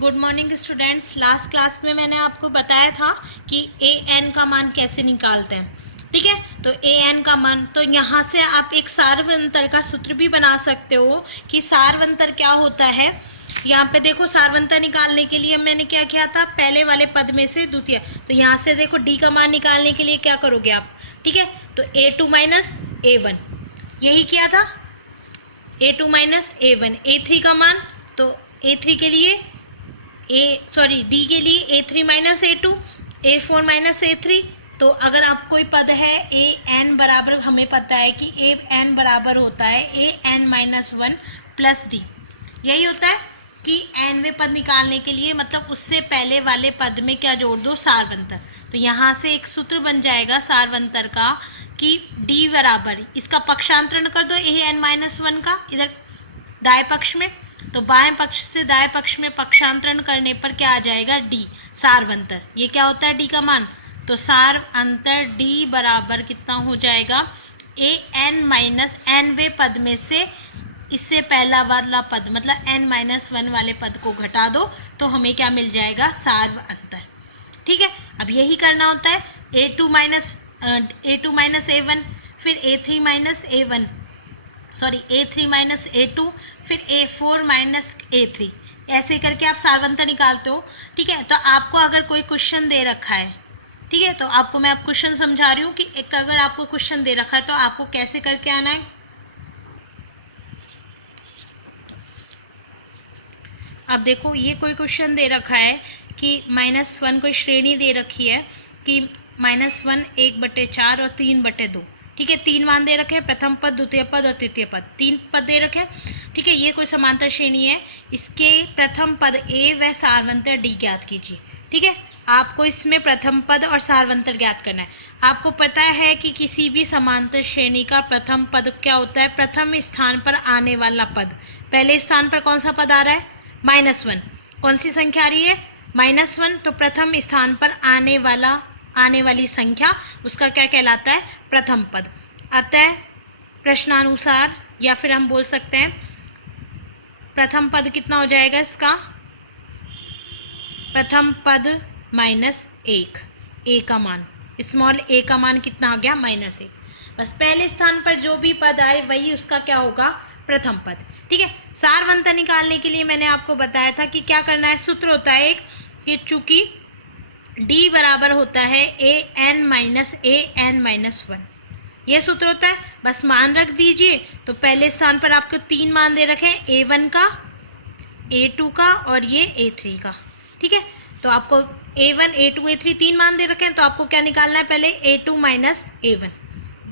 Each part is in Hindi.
Good morning students. Last class में मैंने आपको बताया था कि ए एन का मान कैसे निकालते हैं। ठीक है, तो ए एन का मान, तो यहाँ से आप एक सार्वंतर का सूत्र भी बना सकते हो कि सार्वंतर क्या होता है। यहाँ पे देखो, सार्वंतर निकालने के लिए मैंने क्या किया था, पहले वाले पद में से द्वितीय, तो यहाँ से देखो डी का मान निकालने के लिए क्या करोगे आप। ठीक है, तो a2 माइनस a1, यही किया था, a2 माइनस a1, a3 का मान, तो a3 के लिए डी के लिए a3 minus a2, a4 minus a3। तो अगर आप कोई पद है ए एन बराबर, हमें पता है कि ए एन बराबर होता है A N minus 1 plus D. यही होता है कि एनवे पद निकालने के लिए मतलब उससे पहले वाले पद में क्या जोड़ दो, सार्वंतर। तो यहाँ से एक सूत्र बन जाएगा सार्वंतर का कि डी बराबर, इसका पक्षांतरण कर दो ए एन माइनस 1 का इधर दाएं पक्ष में, तो बाएं पक्ष से दाएं पक्ष में पक्षांतरण करने पर क्या आ जाएगा, डी सार्वंतर। ये क्या होता है डी का मान, तो सार्वंतर डी बराबर कितना हो जाएगा, ए एन माइनस एन वे पद में से इससे पहला वाला पद मतलब एन माइनस 1 वाले पद को घटा दो तो हमें क्या मिल जाएगा, सार्वंतर। ठीक है, अब यही करना होता है a2 माइनस a1, फिर a3 minus a1, a3 minus a2, फिर a4 माइनस a3, ऐसे करके आप सार्वंतर निकालते हो। ठीक है, तो आपको अगर कोई क्वेश्चन दे रखा है, ठीक है, तो आपको मैं अब क्वेश्चन समझा रही हूँ कि एक अगर आपको क्वेश्चन दे रखा है तो आपको कैसे करके आना है। अब देखो, ये कोई क्वेश्चन दे रखा है कि -1 कोई श्रेणी दे रखी है कि -1 1/4 और 3/2। ठीक है, 3 मान दे रखे हैं, प्रथम पद, द्वितीय पद और तृतीय पद, 3 पद दे रखे हैं। ठीक है, ये कोई समांतर श्रेणी है, इसके प्रथम पद ए व सार्वंतर डी ज्ञात कीजिए। ठीक है, आपको इसमें प्रथम पद और सार्वंतर ज्ञात करना है। आपको पता है कि किसी भी समांतर श्रेणी का प्रथम पद क्या होता है, प्रथम स्थान पर आने वाला पद। पहले स्थान पर कौन सा पद आ रहा है, -1, कौन सी संख्या आ रही है, -1, तो प्रथम स्थान पर आने वाली संख्या उसका क्या कहलाता है, प्रथम पद। अतः प्रश्नानुसार, या फिर हम बोल सकते हैं प्रथम पद कितना हो जाएगा इसका, प्रथम पद -1, ए का मान, स्मॉल ए का मान कितना आ गया, -1। बस पहले स्थान पर जो भी पद आए वही उसका क्या होगा, प्रथम पद। ठीक है, सार्वंतर निकालने के लिए मैंने आपको बताया था कि क्या करना है, सूत्र होता है एक कि चूंकि डी बराबर होता है ए एन माइनस 1, ये सूत्र होता है। बस मान रख दीजिए, तो पहले स्थान पर आपको 3 मान दे रखे हैं, a1 का, a2 का और ये a3 का। ठीक है, तो आपको a1 a2 a3 3 मान दे रखे हैं, तो आपको क्या निकालना है, पहले a2 माइनस a1,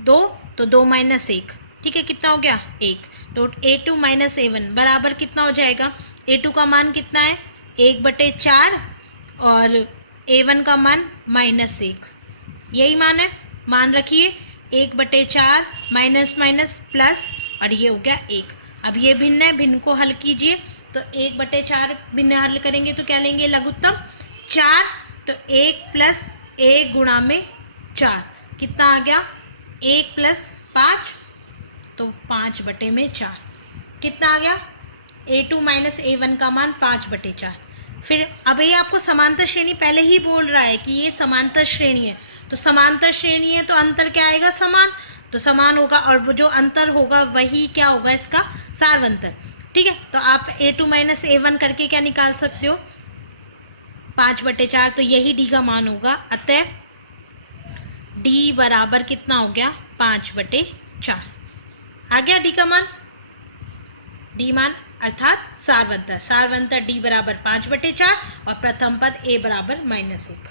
2, तो 2 माइनस 1। ठीक है, कितना हो गया, 1, तो a2 माइनस a1 बराबर कितना हो जाएगा, a2 का मान कितना है, 1/4 और a1 का मान -1, यही मान है, मान रखिए 1/4 माइनस माइनस प्लस, और ये हो गया 1। अब ये भिन्न है, भिन्न को हल कीजिए, तो 1/4 भिन्न हल करेंगे तो क्या लेंगे, लघुत्तम 4, तो 1 प्लस 1 गुणा में 4 कितना आ गया, 1 प्लस 5, तो 5/4 कितना आ गया, a2 माइनस a1 का मान 5/4। फिर अब ये आपको समांतर श्रेणी पहले ही बोल रहा है कि ये समांतर श्रेणी है, तो समांतर श्रेणी है तो अंतर क्या आएगा, समान, तो समान होगा, और वो जो अंतर होगा वही क्या होगा, इसका सार्वंतर। ठीक है, तो आप a2 माइनस a1 करके क्या निकाल सकते हो, 5/4, तो यही डी का मान होगा। अतः डी बराबर कितना हो गया, 5/4 आ गया डी का मान, डी मान अर्थात सार्वंतर डी बराबर 5/4 और प्रथम पद ए बराबर -1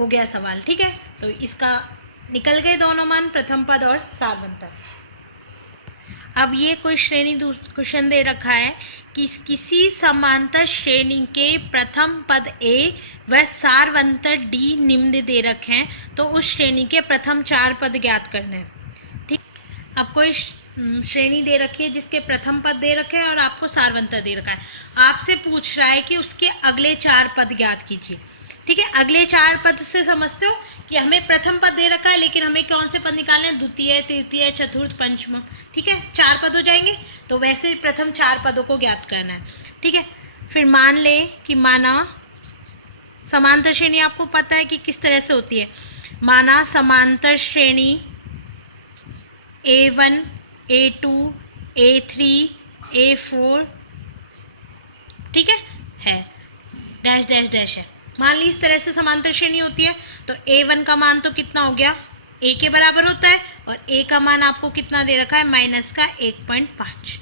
हो गया सवाल। ठीक है, तो इसका निकल गए दोनों मान, प्रथम पद और सार्वंतर। अब ये कोई श्रेणी क्वेश्चन दे रखा है कि किसी समांतर श्रेणी के प्रथम पद ए व सार्वंतर डी निम्न दे रखे हैं, तो उस श्रेणी के प्रथम 4 पद ज्ञात करने हैं। ठीक, अब कोई श्रेणी दे रखी है जिसके प्रथम पद दे रखे हैं और आपको सार्वंतर दे रखा है, आपसे पूछ रहा है कि उसके अगले 4 पद ज्ञात कीजिए। ठीक है, अगले 4 पद से समझते हो कि हमें प्रथम पद दे रखा है, लेकिन हमें कौन से पद निकालने हैं, द्वितीय, तृतीय, चतुर्थ, पंचम। ठीक है, 4 पद हो जाएंगे, तो वैसे प्रथम 4 पदों को ज्ञात करना है। ठीक है, फिर मान लें कि माना समांतर श्रेणी आपको पता है कि किस तरह से होती है। माना समांतर श्रेणी A1 A2 A3 A4, ठीक है डैश डैश डैश है। मान ली इस तरह से समांतर श्रेणी होती है तो A1 का मान तो कितना हो गया, A के बराबर होता है, और A का मान आपको कितना दे रखा है, माइनस का 1.5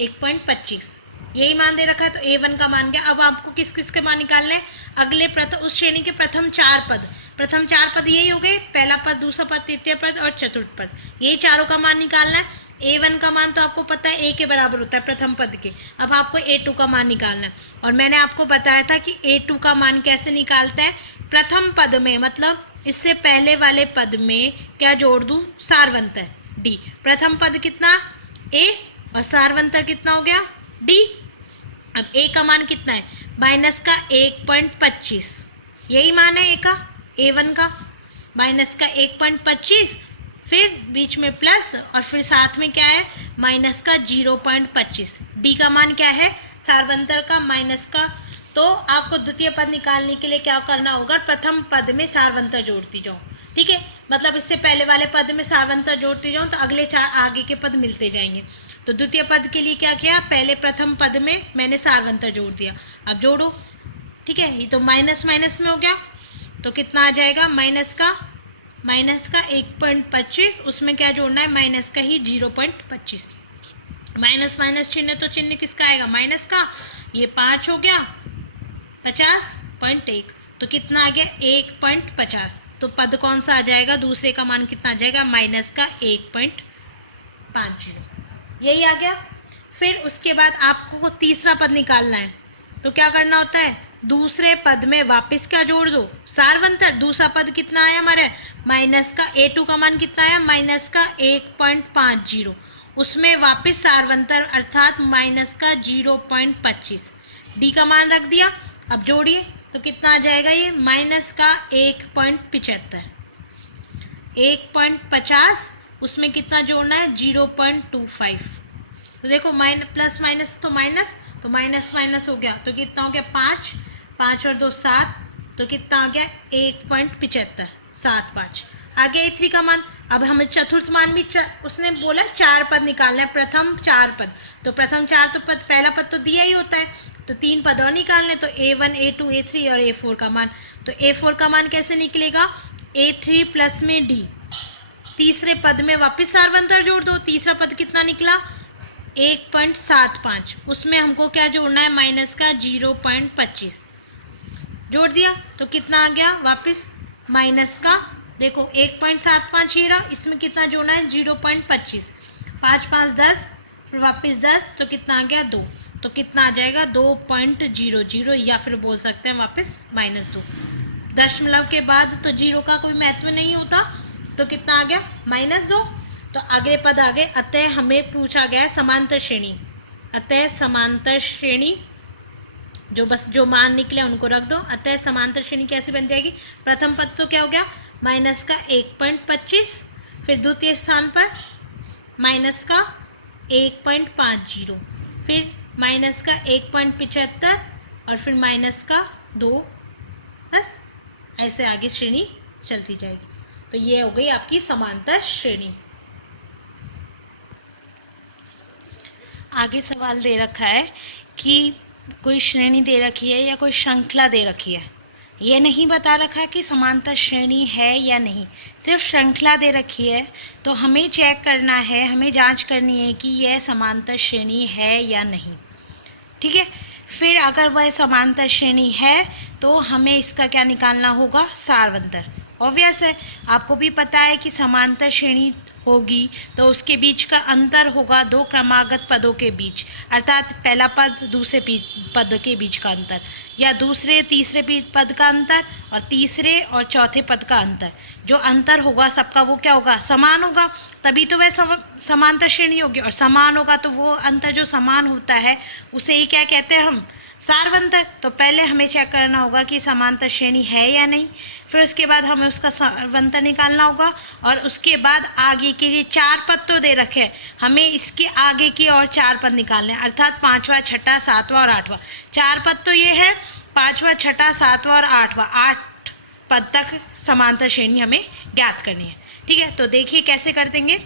1.25 यही मान दे रखा है। तो A1 का मान क्या, अब आपको किस किस के मान निकालने हैं, अगले उस श्रेणी के प्रथम चार पद यही हो गए, पहला पद, दूसरा पद, तृतीय पद और चतुर्थ पद, यही चारों का मान निकालना है। A1 का मान तो आपको पता है A के बराबर होता है प्रथम पद के। अब आपको A2 का मान निकालना है, और मैंने आपको बताया था कि A2 का मान कैसे निकालता है, प्रथम पद में, मतलब इससे पहले वाले पद में क्या जोड़ दूं, सारवंतर D। प्रथम पद कितना A और सारवंतर कितना हो गया D। अब A का मान कितना है, माइनस का 1.25, यही मान है A का, A1 का माइनस का 1.25, फिर बीच में प्लस और फिर साथ में क्या है, माइनस का 0.25। डी का मान क्या है, सारवंतर का माइनस का। तो आपको द्वितीय पद निकालने के लिए क्या करना होगा, प्रथम पद में सारवंतर जोड़ती जाओ, ठीक है, मतलब इससे पहले वाले पद में सारवंतर जोड़ती जाओ तो अगले चार आगे के पद मिलते जाएंगे। तो द्वितीय पद के लिए क्या किया, पहले प्रथम पद में मैंने सारवंतर जोड़ दिया, अब जोड़ो, ठीक है, ये तो माइनस माइनस में हो गया, तो कितना आ जाएगा, माइनस का 1.25, उसमें क्या जोड़ना है, माइनस का ही 0.25। माइनस माइनस चिन्ह तो चिन्ह किसका आएगा, माइनस का, ये 5 हो गया 50.1, तो कितना आ गया 1.50। तो पद कौन सा आ जाएगा, दूसरे का मान कितना आ जाएगा, माइनस का 1.50, यही आ गया। फिर उसके बाद आपको तीसरा पद निकालना है, तो क्या करना होता है, दूसरे पद में वापस क्या जोड़ दो, सारवंतर। दूसरा पद कितना आया हमारे, माइनस का A2 का मान कितना आया, माइनस का 1.50, उसमें वापस सारवंतर अर्थात माइनस का 0.25। डी का मान रख दिया, अब जोड़िए तो कितना आ जाएगा, ये माइनस का 1.75, 1.50, उसमें कितना जोड़ना है, 0.25। तो देखो प्लस माइनस तो माइनस माइनस हो गया, तो कितना हो गया 5 5 और 2 7, तो कितना आ गया 1.75, 7 आ गया A3 का मान। अब हमें चतुर्थ मान भी उसने बोला 4 पद निकालना है, प्रथम 4 पद, तो प्रथम 4 तो पद, पहला पद तो दिया ही होता है, तो 3 पद और निकालने, तो A1 A2 A3 और A4 का मान। तो A4 का मान कैसे निकलेगा, A3 प्लस में D, तीसरे पद में वापस सारवंतर जोड़ दो, तीसरा पद कितना निकला 1.75, उसमें हमको क्या जोड़ना है, माइनस का 0.25, जोड़ दिया तो कितना आ गया, वापस माइनस का, देखो 1.75 ये रहा, इसमें कितना जोड़ना है 0.25, 5 5 10, फिर वापस 10, तो कितना आ गया 2, तो कितना आ जाएगा 2.00, या फिर बोल सकते हैं वापस -2। दशमलव के बाद तो जीरो का कोई महत्व नहीं होता, तो कितना आ गया -2। तो अगले पद आ गए, अतः हमें पूछा गया समांतर श्रेणी, अतः समांतर श्रेणी, जो मान निकले उनको रख दो। अतः समांतर श्रेणी कैसे बन जाएगी, प्रथम पद तो क्या हो गया माइनस का 1.25, फिर द्वितीय स्थान पर माइनस का 1.50, फिर माइनस का 1.75 और फिर माइनस का 2, बस ऐसे आगे श्रेणी चलती जाएगी। तो ये हो गई आपकी समांतर श्रेणी। आगे सवाल दे रखा है कि कोई श्रेणी दे रखी है या कोई श्रृंखला दे रखी है, ये नहीं बता रखा है कि समांतर श्रेणी है या नहीं, सिर्फ श्रृंखला दे रखी है। तो हमें चेक करना है, हमें जांच करनी है कि यह समांतर श्रेणी है या नहीं, ठीक है। फिर अगर वह समांतर श्रेणी है तो हमें इसका क्या निकालना होगा, सारवंतर। ऑब्वियस है, आपको भी पता है कि समांतर श्रेणी होगी तो उसके बीच का अंतर होगा 2 क्रमागत पदों के बीच, अर्थात पहला पद दूसरे पद के बीच का अंतर, या दूसरे तीसरे पद का अंतर और तीसरे और चौथे पद का अंतर। जो अंतर होगा सबका वो क्या होगा, समान होगा, तभी तो वह समांतर श्रेणी होगी। और समान होगा तो वो अंतर जो समान होता है उसे ही क्या कहते हैं हम, सारवंतर, तो पहले हमें चेक करना होगा कि समांतर श्रेणी है या नहीं, फिर उसके बाद हमें उसका सारवंतर निकालना होगा, और उसके बाद आगे के लिए 4 पद तो दे रखे हैं, हमें इसके आगे की और 4 पद निकालने हैं, अर्थात 5वां, 6वां, 7वां और 8वां। 4 पद तो ये है, 5वां, 6वां, 7वां और 8वां, 8 पद तक समांतर श्रेणी हमें ज्ञात करनी है। ठीक है, तो देखिए कैसे कर देंगे।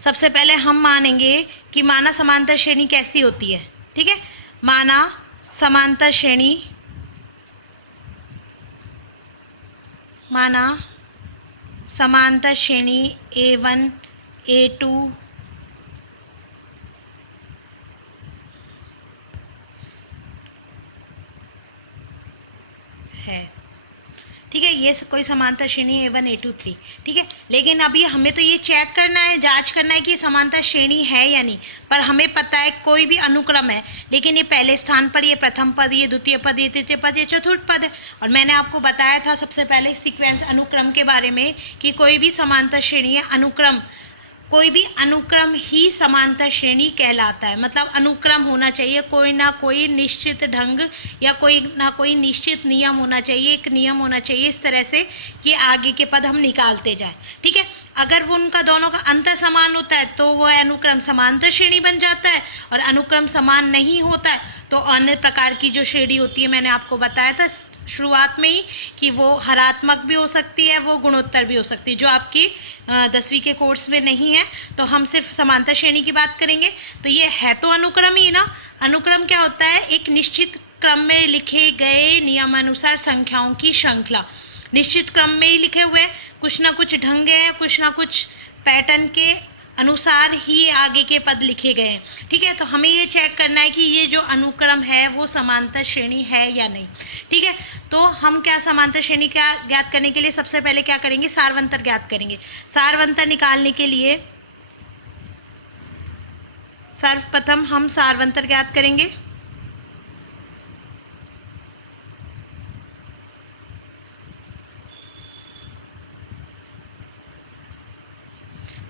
सबसे पहले हम मानेंगे कि माना समांतर श्रेणी कैसी होती है। ठीक है, माना समांतर श्रेणी, माना समांतर श्रेणी A1 A2 है। ठीक है, ये कोई समांतर श्रेणी A1 A2 3। ठीक है, लेकिन अभी हमें तो ये चेक करना है, जांच करना है कि समांतर श्रेणी है या नहीं। पर हमें पता है कोई भी अनुक्रम है, लेकिन ये पहले स्थान पर, ये प्रथम पद, ये द्वितीय पद, ये तृतीय पद, ये चतुर्थ पद है। और मैंने आपको बताया था सबसे पहले सीक्वेंस अनुक्रम के बारे में कि कोई भी समांतर श्रेणी है अनुक्रम, कोई भी अनुक्रम ही समांतर श्रेणी कहलाता है। मतलब अनुक्रम होना चाहिए, कोई ना कोई निश्चित ढंग या कोई ना कोई निश्चित नियम होना चाहिए, एक नियम होना चाहिए, इस तरह से कि आगे के पद हम निकालते जाएं। ठीक है, अगर वो उनका दोनों का अंतर समान होता है तो वो अनुक्रम समांतर श्रेणी बन जाता है, और अनुक्रम समान नहीं होता है तो अन्य प्रकार की जो श्रेणी होती है, मैंने आपको बताया था शुरुआत में ही कि वो हरात्मक भी हो सकती है, वो गुणोत्तर भी हो सकती है, जो आपकी 10वीं के कोर्स में नहीं है। तो हम सिर्फ समांतर श्रेणी की बात करेंगे। तो ये है तो अनुक्रम ही ना। अनुक्रम क्या होता है? एक निश्चित क्रम में लिखे गए नियमानुसार संख्याओं की श्रृंखला। निश्चित क्रम में ही लिखे हुए हैं, कुछ ना कुछ ढंग है, कुछ ना कुछ पैटर्न के अनुसार ही आगे के पद लिखे गए हैं। ठीक है, तो हमें ये चेक करना है कि ये जो अनुक्रम है वो समांतर श्रेणी है या नहीं। ठीक है, तो हम क्या समांतर श्रेणी क्या ज्ञात करने के लिए सबसे पहले क्या करेंगे? सारवंतर ज्ञात करेंगे। सारवंतर निकालने के लिए सर्वप्रथम हम सारवंतर ज्ञात करेंगे।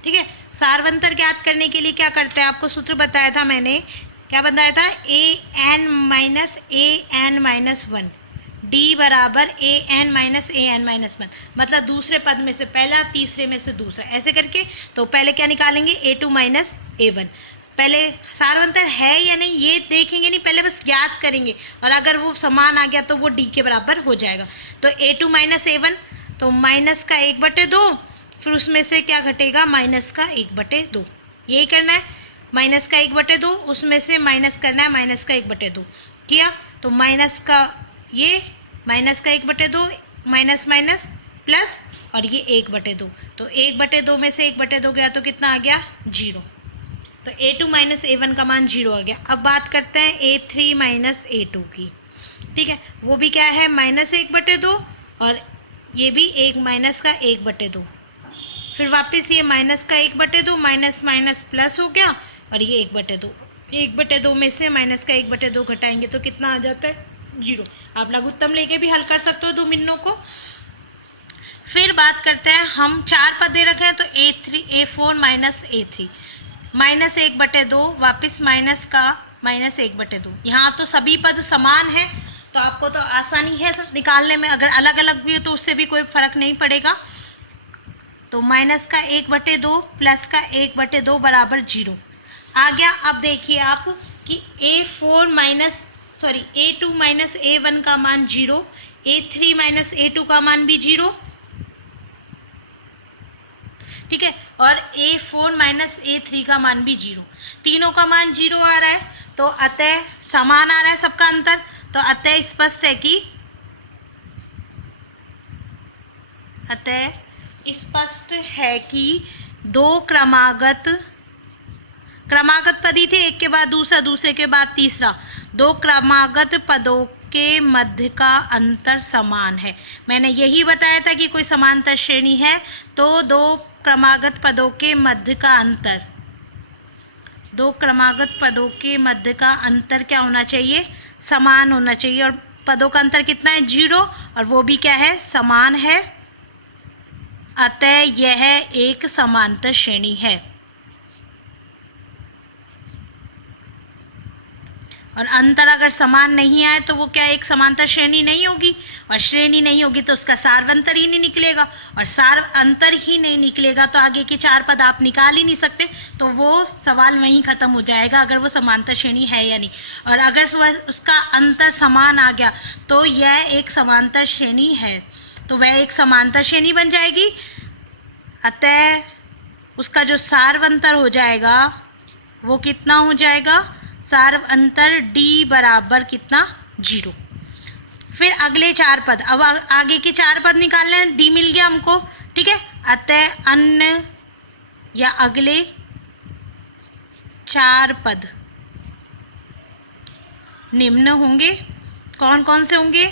ठीक है, सारवंतर ज्ञात करने के लिए क्या करते हैं? आपको सूत्र बताया था मैंने, क्या बताया था? an माइनस an-1 d बराबर an-1, मतलब दूसरे पद में से पहला, तीसरे में से दूसरा, ऐसे करके। तो पहले क्या निकालेंगे? a2 minus a1। पहले सारवंतर है या नहीं ये देखेंगे नहीं, पहले बस ज्ञात करेंगे, और अगर वो समान आ गया तो वो d के बराबर हो जाएगा। तो a2 माइनस a1, तो माइनस का 1/2, फिर उसमें से क्या घटेगा? माइनस का 1/2। यही करना है, माइनस का 1/2, उसमें से माइनस करना है माइनस का 1/2। किया तो माइनस का ये, माइनस का 1/2, माइनस माइनस प्लस, और ये 1/2। तो 1/2 में से 1/2 गया तो कितना आ गया? 0। तो a2 माइनस a1 का मान 0 आ गया। अब बात करते हैं a3 माइनस a2 की। ठीक है, वो भी क्या है? माइनस 1/2, और ये भी एक माइनस का 1/2। फिर वापस ये माइनस का 1/2, माइनस माइनस प्लस हो गया, और ये 1/2। 1/2 में से माइनस का 1/2 घटाएंगे तो कितना आ जाता है? 0। आप लघुत्तम लेके भी हल कर सकते हो दोनों को। फिर बात करते हैं, हम 4 पद दे रखे हैं, तो a4 माइनस a3, माइनस 1/2, वापिस माइनस का माइनस 1/2। यहाँ तो सभी पद समान है, तो आपको तो आसानी है निकालने में। अगर अलग अलग भी हो तो उससे भी कोई फर्क नहीं पड़ेगा। तो माइनस का 1/2 प्लस का 1/2 बराबर 0 आ गया। अब देखिए आप कि a2 माइनस a1 का मान 0, a3 माइनस a2 का मान भी 0। ठीक है, और a4 माइनस a3 का मान भी 0। तीनों का मान 0 आ रहा है, तो अतः समान आ रहा है सबका अंतर। तो अतः स्पष्ट है कि दो क्रमागत पद ही थे, एक के बाद दूसरा, दूसरे के बाद तीसरा। दो क्रमागत पदों के मध्य का अंतर समान है। मैंने यही बताया था कि कोई समांतर श्रेणी है तो दो क्रमागत पदों के मध्य का अंतर, दो क्रमागत पदों के मध्य का अंतर क्या होना चाहिए? समान होना चाहिए। और पदों का अंतर कितना है? 0, और वो भी क्या है? समान है। अतः यह एक समांतर श्रेणी है। और अंतर अगर समान नहीं आए तो वो क्या एक समांतर श्रेणी नहीं होगी, और श्रेणी नहीं होगी तो उसका सार्वंतर ही नहीं निकलेगा, और सार्वंतर ही नहीं निकलेगा तो आगे के 4 पद आप निकाल ही नहीं सकते, तो वो सवाल वहीं खत्म हो जाएगा अगर वो समांतर श्रेणी है या नहीं। और अगर उसका अंतर समान आ गया तो यह एक समांतर श्रेणी है, तो वह एक समांतर श्रेणी बन जाएगी। अतः उसका जो सार्वंतर हो जाएगा वो कितना हो जाएगा, सार्वंतर d बराबर कितना, 0। फिर अगले 4 पद, अब आगे के 4 पद निकालने हैं, d मिल गया हमको, ठीक है। अतः अन्य या अगले 4 पद निम्न होंगे। कौन कौन से होंगे,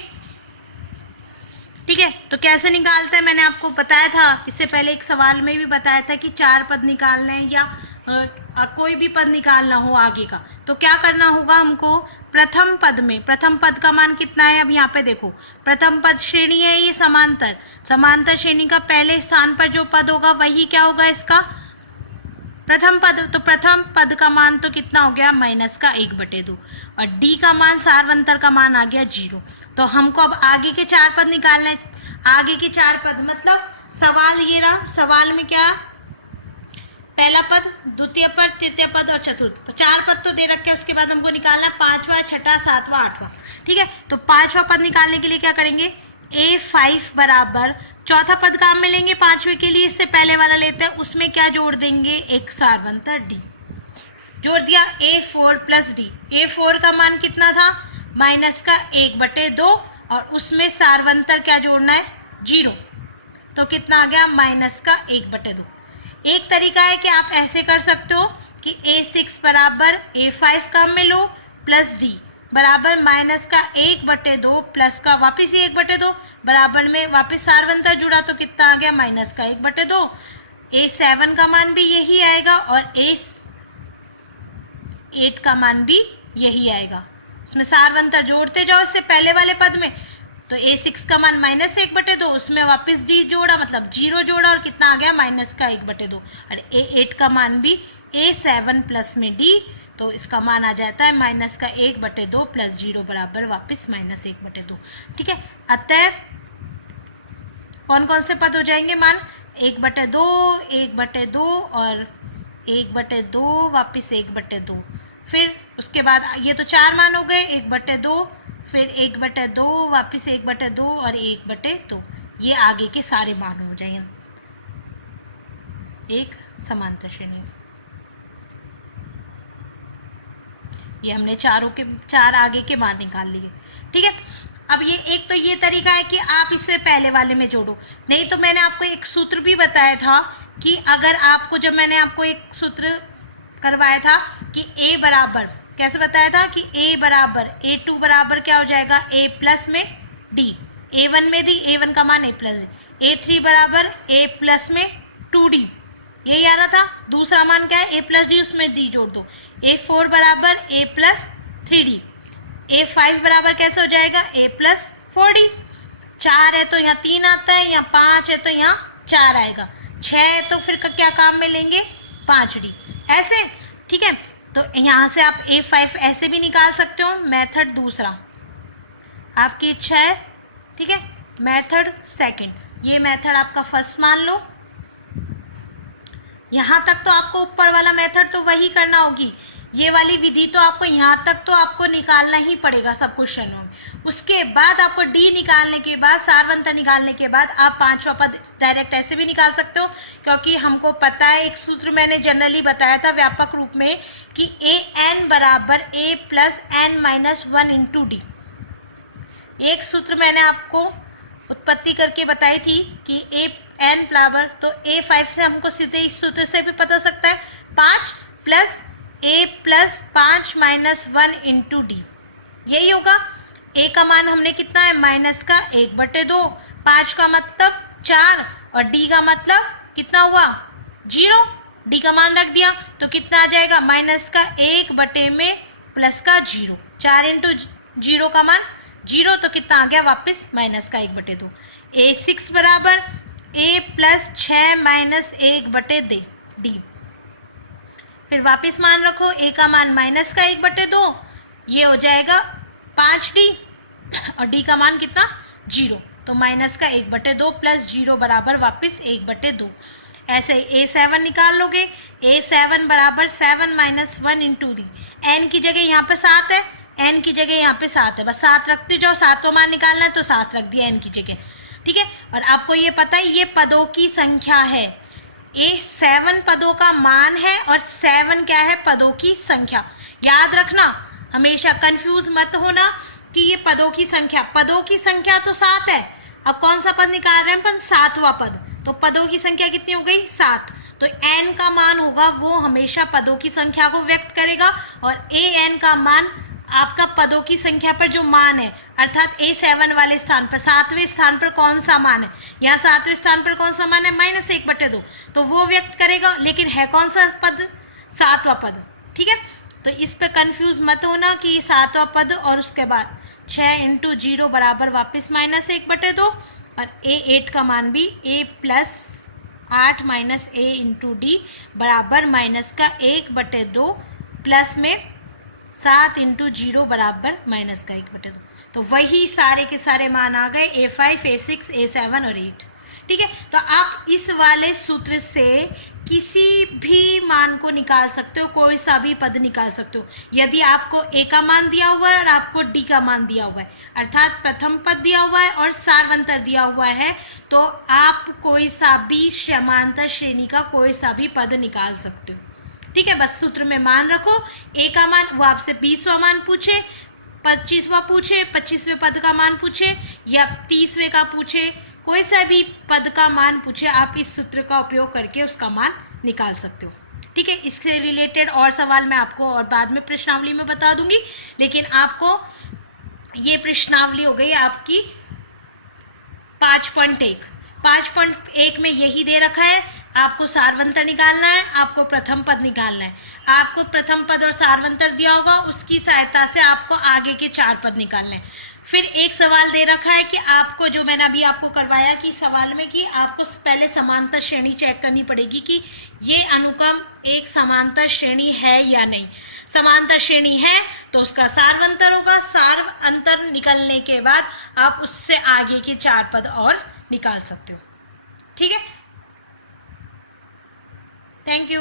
ठीक है। तो कैसे निकालते हैं मैंने आपको बताया था, इससे पहले एक सवाल में भी बताया था कि 4 पद निकालने हैं या कोई भी पद निकालना हो आगे का, तो क्या करना होगा हमको, प्रथम पद में, प्रथम पद का मान कितना है, अब यहाँ पे देखो प्रथम पद श्रेणी है ये समांतर, समांतर श्रेणी का पहले स्थान पर जो पद होगा वही क्या होगा इसका प्रथम पद, तो प्रथम पद का मान तो कितना हो गया, -1/2, और d का मान सार्वंतर का मान आ गया 0। तो हमको अब आगे के 4 पद निकालने, आगे के 4 पद मतलब सवाल ये रहा, सवाल में क्या, पहला पद, द्वितीय पद, तृतीय पद और चतुर्थ पद, 4 पद तो दे रखे हैं, उसके बाद हमको निकालना 5वां, 6वां, 7वां, 8वां, ठीक है। तो 5वां पद निकालने के लिए क्या करेंगे, a5 बराबर, चौथा पद काम में लेंगे 5वें के लिए, इससे पहले वाला लेते हैं, उसमें क्या जोड़ देंगे, एक सार्वंतर d जोड़ दिया, a4 प्लस d, a4 का मान कितना था, -1/2, और उसमें सार्वंतर क्या जोड़ना है, 0, तो कितना आ गया, -1/2। एक तरीका है कि आप ऐसे कर सकते हो कि a6 बराबर a5 काम में लो प्लस d बराबर -1/2 प्लस का वापिस ही 1/2 बराबर में वापिस सार्वंतर जुड़ा तो कितना आ गया, -1/2। a7 का मान भी यही आएगा और a8 का मान भी यही आएगा, उसमें सार्वंतर जोड़ते जाओ इससे पहले वाले पद में, तो a6 का मान -1/2, उसमें वापस d जोड़ा मतलब 0 जोड़ा और कितना आ गया, -1/2, और a8 का मान भी a7 प्लस में d, तो इसका मान आ जाता है -1/2 प्लस 0 बराबर वापस -1/2, ठीक है। अतः कौन कौन से पद हो जाएंगे मान, 1/2, 1/2 और 1/2 वापस 1/2, फिर उसके बाद ये तो 4 मान हो गए, 1/2 फिर 1/2 वापिस 1/2 और 1/2, ये आगे के सारे मान हो जाएंगे एक समांतर श्रेणी। ये हमने 4 आगे के मान निकाल लिए, ठीक है। अब ये एक तो ये तरीका है कि आप इससे पहले वाले में जोड़ो, नहीं तो मैंने आपको एक सूत्र भी बताया था कि अगर आपको, जब मैंने आपको एक सूत्र करवाया था कि a बराबर, कैसे बताया था कि a बराबर a2 बराबर क्या हो जाएगा, a प्लस में d, a1 में d, a1 का मान a प्लस d, a3 बराबर a प्लस में 2d, यही आ रहा था। दूसरा मान क्या है, a प्लस d, उसमें d जोड़ दो, a4 बराबर a प्लस 3d, a5 बराबर कैसे हो जाएगा, a प्लस 4d, 4 है तो यहाँ 3 आता है, यहाँ 5 है तो यहाँ 4 आएगा, 6 है तो फिर क्या काम में लेंगे, 5d, ऐसे, ठीक है। तो यहाँ से आप a5 ऐसे भी निकाल सकते हो, मेथड दूसरा आपकी इच्छा है, ठीक है। मेथड सेकंड, ये मेथड आपका फर्स्ट मान लो, यहाँ तक तो आपको ऊपर वाला मेथड तो वही करना होगी, ये वाली विधि तो आपको यहाँ तक तो आपको निकालना ही पड़ेगा सब क्वेश्चनों में। उसके बाद आपको डी निकालने के बाद, सार्वंतर निकालने के बाद आप 5वां पद डायरेक्ट ऐसे भी निकाल सकते हो, क्योंकि हमको पता है, एक सूत्र मैंने जनरली बताया था व्यापक रूप में कि ए एन बराबर A plus N minus 1 into D. एक सूत्र मैंने आपको उत्पत्ति करके बताई थी कि ए एन बराबर, तो a5 से हमको सीधे इस सूत्र से भी पता सकता है 5 plus a plus 5 minus 1 into D, यही होगा। a का मान हमने कितना है, माइनस का 1/2, 5 का मतलब 4 और d का मतलब कितना हुआ 0, d का मान रख दिया तो कितना आ जाएगा, माइनस का 1 में प्लस का 0, 4 इंटू 0 का मान 0, तो कितना आ गया वापस माइनस का 1/2। a6 बराबर a प्लस 6 माइनस 1/डी, फिर वापस मान रखो, a का मान माइनस का 1/2, ये हो जाएगा 5d और d का मान कितना 0, तो माइनस का 1/2 प्लस 0 बराबर वापस 1/2। ऐसे a7 निकाल लोगे, a7 बराबर 7 - 1 × d। n की जगह यहाँ पे 7 है, n की जगह यहाँ पे 7 है, बस 7 रखते जाओ, 7वां मान निकालना है तो 7 रख दिया n की जगह। ठीक है, और आपको ये पता है ये पदों की संख्या है, ये 7 पदों का मान है और 7 क्या है, पदों की संख्या। याद रखना, हमेशा कंफ्यूज मत होना कि ये पदों की संख्या तो 7 है। अब कौन सा पद निकाल रहे हैं अपन, 7वां पद, तो पदों की संख्या कितनी हो गई 7, तो n का मान होगा वो हमेशा पदों की संख्या को व्यक्त करेगा, और an का मान आपका पदों की संख्या पर जो मान है, अर्थात a7 वाले स्थान पर 7वें स्थान पर कौन सा मान है, यहाँ 7वें स्थान पर कौन सा मान है -1/2, तो वो व्यक्त करेगा, लेकिन है कौन सा पद, 7वां पद। ठीक है, तो इस पे कंफ्यूज मत होना कि 7वां पद और उसके बाद 6 × 0 बराबर वापस -1/2, और a8 का मान भी a + 8 - a × d बराबर माइनस का 1/2 प्लस में 7 × 0 बराबर माइनस का 1/2। तो वही सारे के सारे मान आ गए, a5, a6, a7 और 8। ठीक है, तो आप इस वाले सूत्र से किसी भी मान को निकाल सकते हो, कोई सा भी पद निकाल सकते हो। यदि आपको a का मान दिया हुआ है और आपको d का मान दिया हुआ है, अर्थात प्रथम पद दिया हुआ है और सार्वंतर दिया हुआ है, तो आप कोई सा भी समांतर श्रेणी का कोई सा भी पद निकाल सकते हो। ठीक है, बस सूत्र में मान रखो, a का मान, वो आपसे 20वां मान पूछे, 25वां पूछे, 25वें पद का मान पूछे या 30वें का पूछे, कोई सा भी पद का मान पूछे, आप इस सूत्र का उपयोग करके उसका मान निकाल सकते हो। ठीक है, इससे रिलेटेड और सवाल मैं आपको और बाद में प्रश्नावली में बता दूंगी, लेकिन आपको ये प्रश्नावली हो गई आपकी 5.1। 5.1 में यही दे रखा है, आपको सार्वंतर निकालना है, आपको प्रथम पद निकालना है। आपको प्रथम पद और सार्वंतर दिया होगा, उसकी सहायता से आपको आगे के 4 पद निकालने हैं। फिर एक सवाल दे रखा है कि आपको, जो मैंने अभी आपको करवाया कि सवाल में, कि आपको पहले समांतर श्रेणी चेक करनी पड़ेगी कि ये अनुक्रम एक समांतर श्रेणी है या नहीं। समांतर श्रेणी है तो उसका सार्वंतर होगा, सार्वंतर निकलने के बाद आप उससे आगे के 4 पद और निकाल सकते हो। ठीक है, थैंक यू।